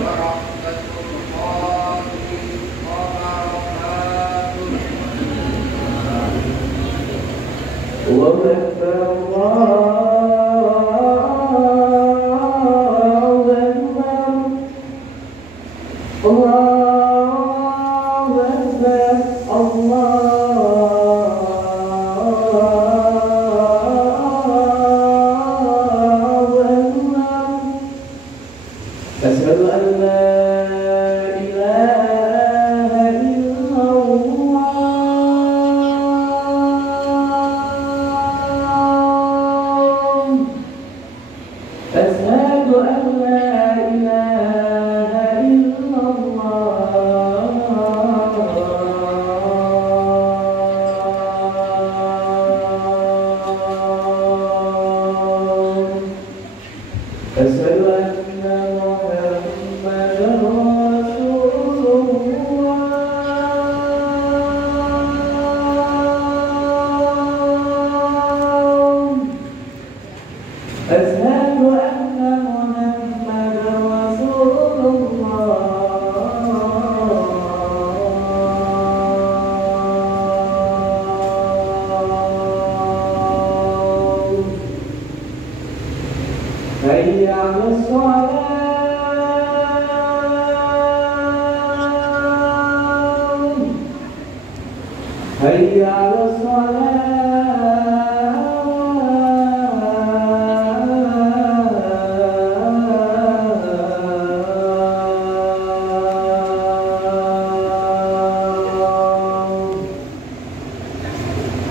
warahmatullahi wabarakatuh. Allahu Akbar, Allahu Akbar, Allahu Akbar, Asyhadu an la ilaha illallah. Asyhadu an la ilaha illallah. Asyhadu anna Muhammadan Rasulullah. Asyhadu anna Muhammadan Rasulullah. Hayya 'alas shalah, hayya 'alas shalah,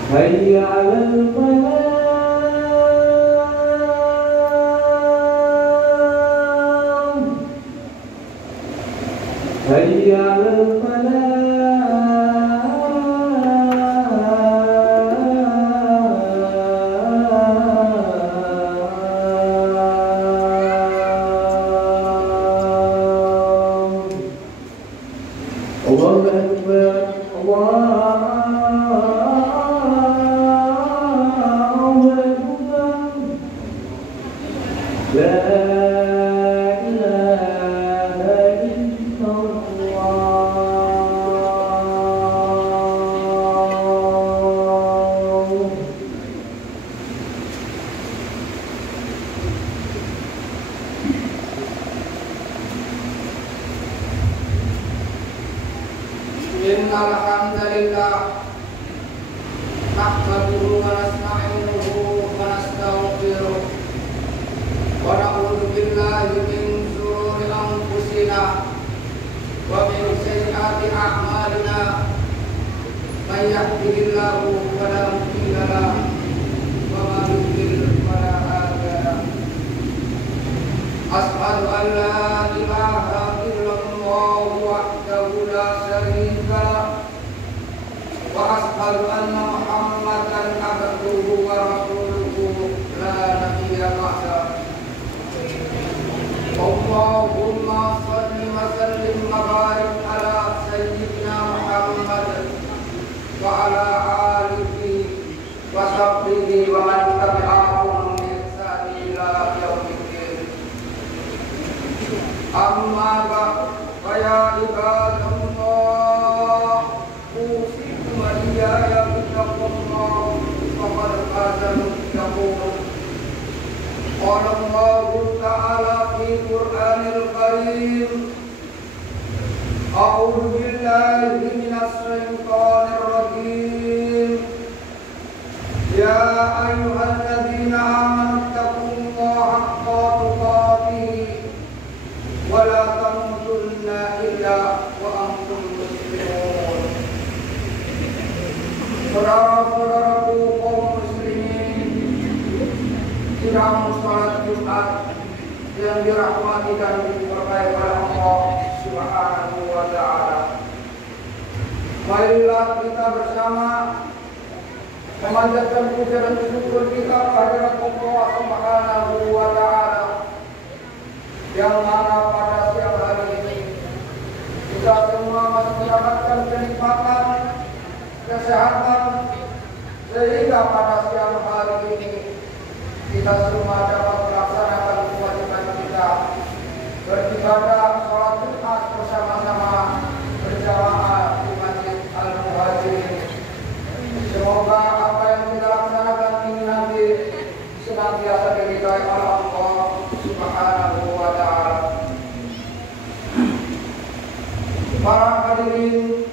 hayya 'alal falah. Hayya 'alal falah. Allahu Akbar, Allahu Akbar. La Innal hamdalillah nahmaduhu wa nasta'inuhu wa nastaghfiruh wa na'udzu billahi min shururi anfusina wa min sayyiati a'malina. May yahdihillahu fala mudilla lahu wa may yudlil fala hadiya lahu. Asyhadu an la ilaha illallah wahdahu la syarika lahu wa asyhadu anna Muhammadan abduhu wa rasuluhu la nabiyya ba'dahu. Allahumma shalli wa sallim wa barik ala sayyidina Muhammad wa ala alihi wa sahbihi wa man tabi'ahum bi ihsan ila yaumiddin. Amma ba'du, fa ya ibadallah, usikum wa iyaya bittaqwallah, faqad faza al-muttaqun. Qala Allahu ta'ala fi Qur'anil Karim, a'udzu billahi minas syaitonir rajim. Ya ayyuhalladzina amanu taqullaha haqqa tuqatih wa la tamutunna illa wa antum muslimun. Saudara-saudaraku kaum muslimin, sidang salat Jumat yang dirahmati dan diberkahi oleh Allah Subhanahu wa ta'ala. Marilah kita bersama memanjatkan puja dan syukur kita kehadirat Allah Subhanahu wa ta'ala, yang mana pada siang hari ini kita semua masih mendapatkan kenikmatan, kesehatan, sehingga pada siang hari ini kita semua dapat melaksanakan kewajiban kita beribadah, sholat senantiasa diridai oleh Allah Subhanahu wa Ta'ala. Para hadirin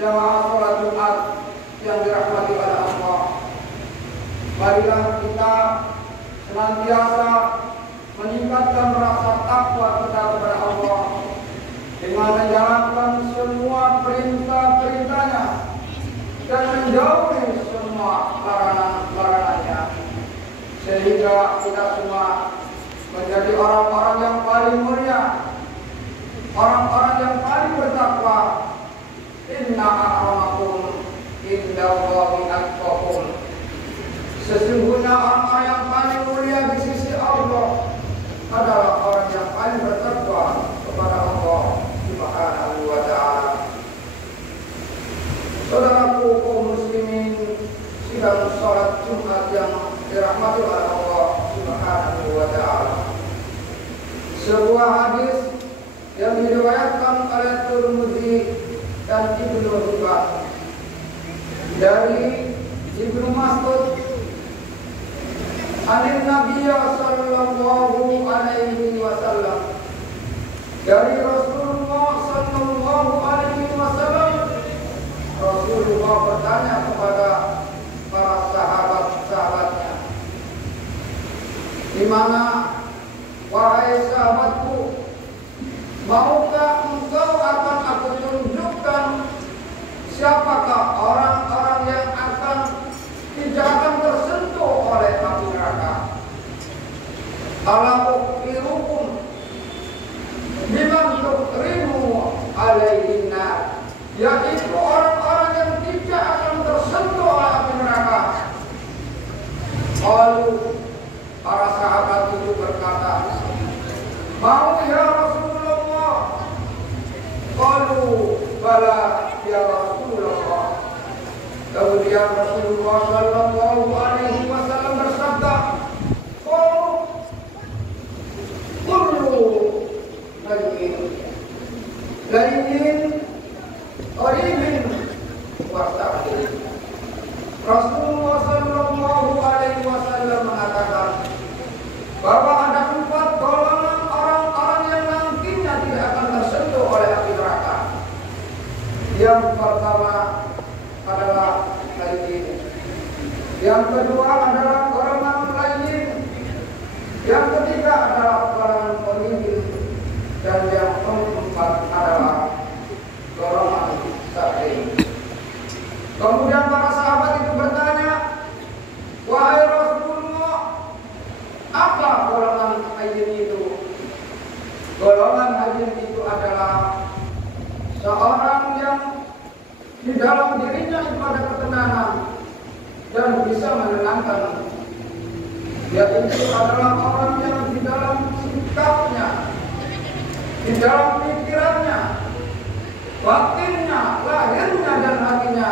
jamaah sholat Jumat yang dirahmati oleh Allah, marilah kita senantiasa meningkatkan rasa takwa kita kepada Allah dengan menjalankan semua perintah-perintahnya dan menjauhi semua larangan-larangannya, sehingga kita semua menjadi orang-orang yang paling mulia, orang-orang yang paling bertakwa. Inna akramakum indallahi atqakum. Sesungguhnya orang-orang yang paling mulia di sisi Allah adalah orang yang paling bertakwa kepada Allah Subhanahu wa Ta'ala. Saudaraku kaum muslimin sidang salat Jumat yang dirahmati oleh Allah Subhanahu wa Ta'ala. Sebuah hadis yang diriwayatkan oleh Tirmidzi dan Ibnu Hibban dari Ibnu Mas'ud an Nabi sallallahu alaihi wasallam, dari Rasulullah sallallahu alaihi wasallam. Rasulullah bertanya kepada para sahabat-sahabatnya, di mana, wahai sahabatku, maukah engkau akan aku tunjukkan siapakah orang-orang yang akan tidak akan tersentuh oleh api neraka? Ala ukhbirukum biman tukrimu alaihinna, yaitu orang-orang yang tidak akan tersentuh oleh api neraka. Lalu para sahabat itu berkata, mau ya Rasulullah. Qalu bala ya Rasulullah. Kemudian Rasulullah sallallahu alaihi wasallam bersabda, kullu layyin qaribin wastaqbil. Rasulullah sallallahu alaihi wasallam mengatakan bahwa ada 4 golongan orang-orang yang nantinya tidak akan tersentuh oleh api neraka. Yang pertama adalah layyin, yang kedua adalah golongan layyin, yang ketiga adalah golongan qaribin, dan yang keempat adalah golongan saqil. Kemudian para sahabat itu bertanya, wahai Rasulullah, apa golongan layyin itu? Golongan layyin itu adalah seorang yang di dalam dirinya itu ada ketenangan dan bisa menenangkan. Yaitu adalah orang yang di dalam sikapnya, di dalam pikirannya, batinnya, lahirnya dan hatinya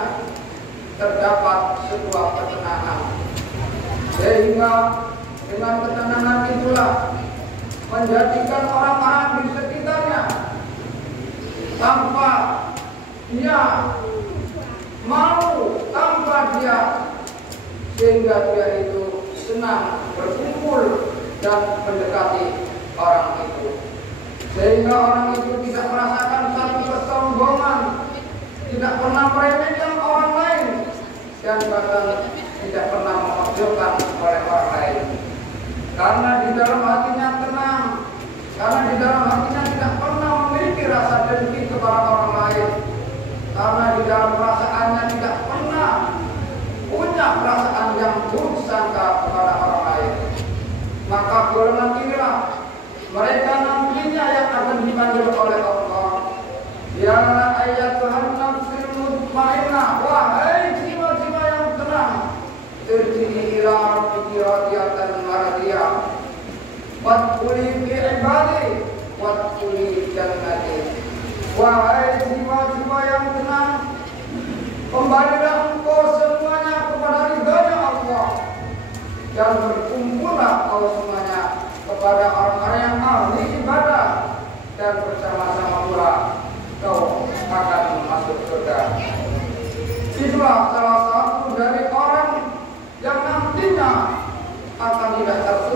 terdapat sebuah ketenangan, sehingga dengan ketenangan itulah menjadikan orang-orang di sekitarnya tanpa dia mau, tanpa dia, sehingga dia itu senang berkumpul dan mendekati orang itu, sehingga orang itu tidak merasakan satu kesombongan, tidak pernah meremehkan orang lain, dan bahkan tidak pernah memojokkan oleh orang lain, karena di dalam hatinya tenang, karena di dalam hatinya tidak pernah memiliki rasa dengki kepada orang lain, karena di dalam perasaannya tidak pernah punya perasaan yang buruk sangka kepada orang lain. Maka golongan inilah mereka nantinya yang akan dipanggil oleh Allah, ya ayyatuhan nafsul mutmainnah, wahai jiwa-jiwa yang tenang, irji'i ila rabbiki radiyatan maradiyah, wadkhuli fi ibadi wadkhuli jannati. Wahai jiwa-jiwa yang tenang, kembalilah engkau semuanya kepada ridhonya Allah, dan berkumpullah kau semuanya kepada orang-orang yang ahli ibadah, dan bersama-sama pula kau akan masuk surga. Itulah salah satu dari orang yang nantinya akan tidak tersentuh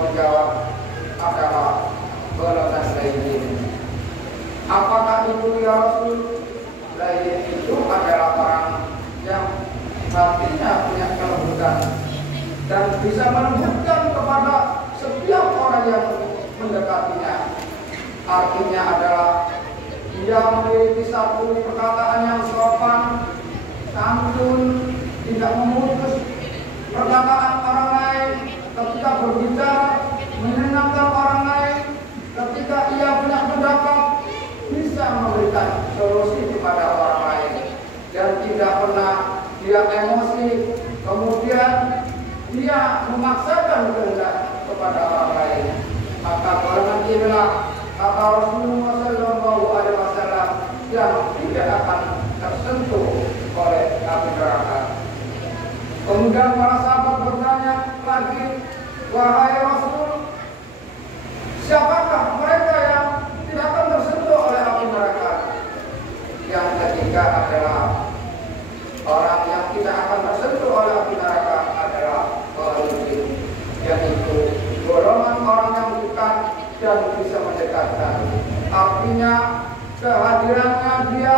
menjawab, adalah golongan lain. Apakah itu ya Rasul? Lain itu adalah orang yang hatinya punya kelembutan dan bisa melembutkan kepada setiap orang yang mendekatinya. Artinya adalah dia memiliki satu perkataan yang sopan, santun, tidak memutus perkataan orang lain ketika berbicara, menyenangkan orang lain. Ketika ia punya pendapat, bisa memberikan solusi kepada orang lain dan tidak pernah dia emosi, kemudian dia memaksakan kehendak kepada orang lain. Maka golongan inilah kata Rasulullah SAW yang tidak akan tersentuh oleh api neraka. Kemudian para sahabat bertanya lagi, wahai Rasul, siapakah mereka yang tidak akan tersentuh oleh api neraka? Yang ketiga adalah orang yang tidak akan tersentuh oleh api neraka adalah orang jin, yaitu golongan orang yang dekat dan bisa mendekatkan. Artinya kehadirannya dia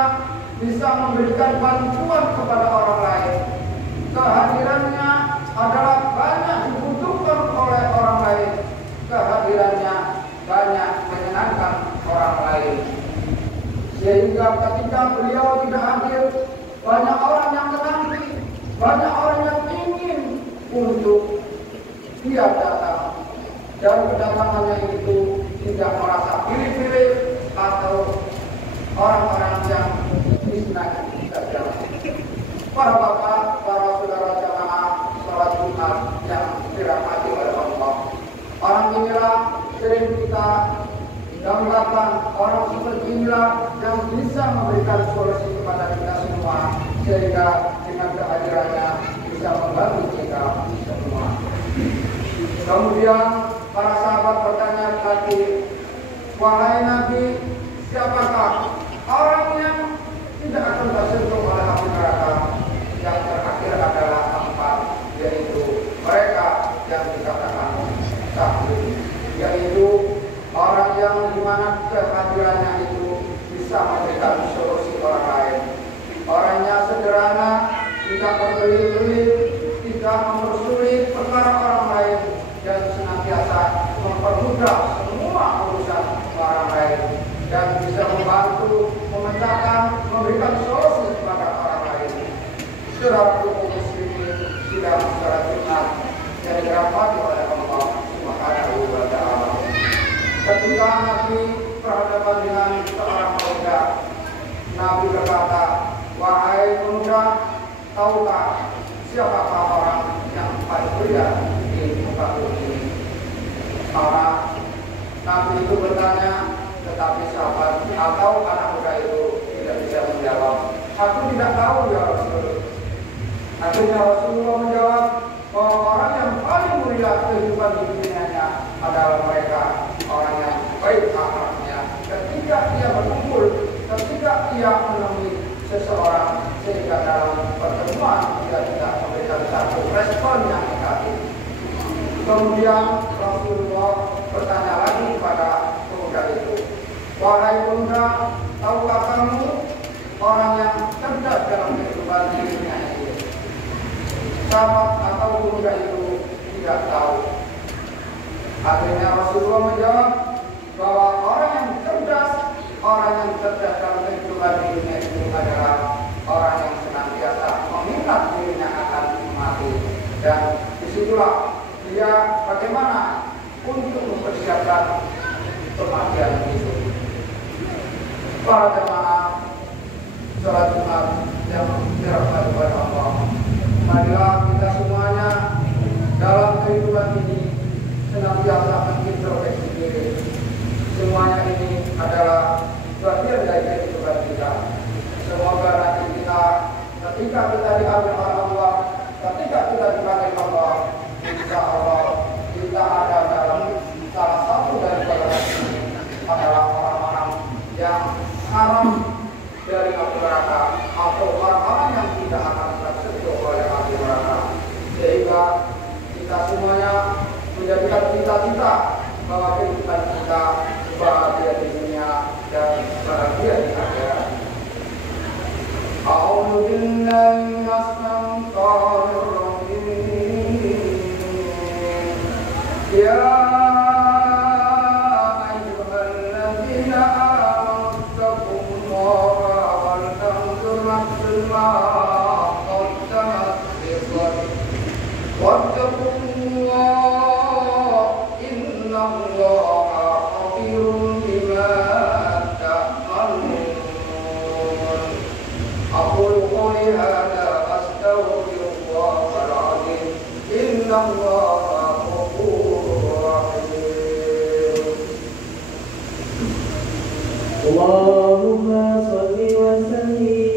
bisa memberikan bantuan kepada orang lain. Kehadirannya adalah banyak dibutuhkan oleh orang lain. Kehadirannya banyak menyenangkan orang lain. Sehingga ketika beliau tidak hadir, banyak orang yang menanti, banyak orang yang ingin untuk dia datang. Dan kedatangannya itu tidak merasa pilih-pilih atau orang-orang yang disenangi saja. Para bapak, para saudara jamaah salat Jumat yang dirahmati oleh Allah, orang inilah sering kita gambarkan, orang seperti inilah yang bisa memberikan solusi kepada kita semua, sehingga dengan kehadirannya bisa membantu kita semua. Kemudian para sahabat bertanya lagi, wahai Nabi, siapakah orang yang tidak akan tersentuh oleh api neraka? Yang terakhir adalah empat, yaitu mereka yang dikatakan sahih, yaitu orang yang dimana kehadirannya itu bisa memberikan solusi orang lain. Orangnya sederhana, tidak berbelit-belit, tidak mempersulit perkara orang lain, dan senantiasa mempermudah semua urusan orang lain, dan bisa membantu, memecahkan, memberikan solusi kepada orang lain. Saudara muslimin sidang salat Jumat yang dirahmati oleh Allah Subhanahu wa Ta'ala. Ketika Nabi berhadapan dengan seorang pemuda, Nabi berkata, wahai pemuda, tahukah siapakah orang yang paling mulia di muka bumi ini? Nabi itu bertanya, tetapi sahabat atau anak muda itu tidak bisa menjawab. Aku tidak tahu ya Rasul. Akhirnya Rasulullah menjawab bahwa orang yang paling mulia kehidupan di dunianya adalah mereka orang yang baik akhlaknya. Ketika ia berkumpul, ketika ia menemui seseorang, sehingga dalam pertemuan dia tidak memberikan satu respon yang negatif. Kemudian Rasulullah bertanya lagi kepada pemuda itu, wahai pemuda, tahukah kamu orang yang cerdas dalam kehidupan di dunia ini? Sahabat atau pemuda itu tidak tahu. Akhirnya Rasulullah menjawab bahwa orang yang cerdas dalam kehidupan di dunia itu adalah orang yang senantiasa meminta dirinya akan mati, dan disitulah dia bagaimana untuk mempersiapkan kematian itu. Para jemaah salat Jumat yang dirahmati oleh Allah, marilah kita semuanya dalam kehidupan ini senantiasa mengintrospeksi diri. Semuanya ini adalah bagian dari kehidupan kita. Semoga nanti kita, ketika kita diambil oleh Allah, ketika kita dipanggil Allah, insya Allah kita ada dalam salah satu dari golongan ini, adalah orang-orang yang haram dari api neraka, atau orang-orang yang tidak akan tersentuh oleh api neraka. Sehingga kita semuanya يا أيها الذين آمنوا اتقوا الله ولتنظر نفس ما قدمت لغد واتقوا الله إن الله خبير بما تعملون. أقول قولي هذا أستغفر الله العظيم إن الله اللهم صل وسلم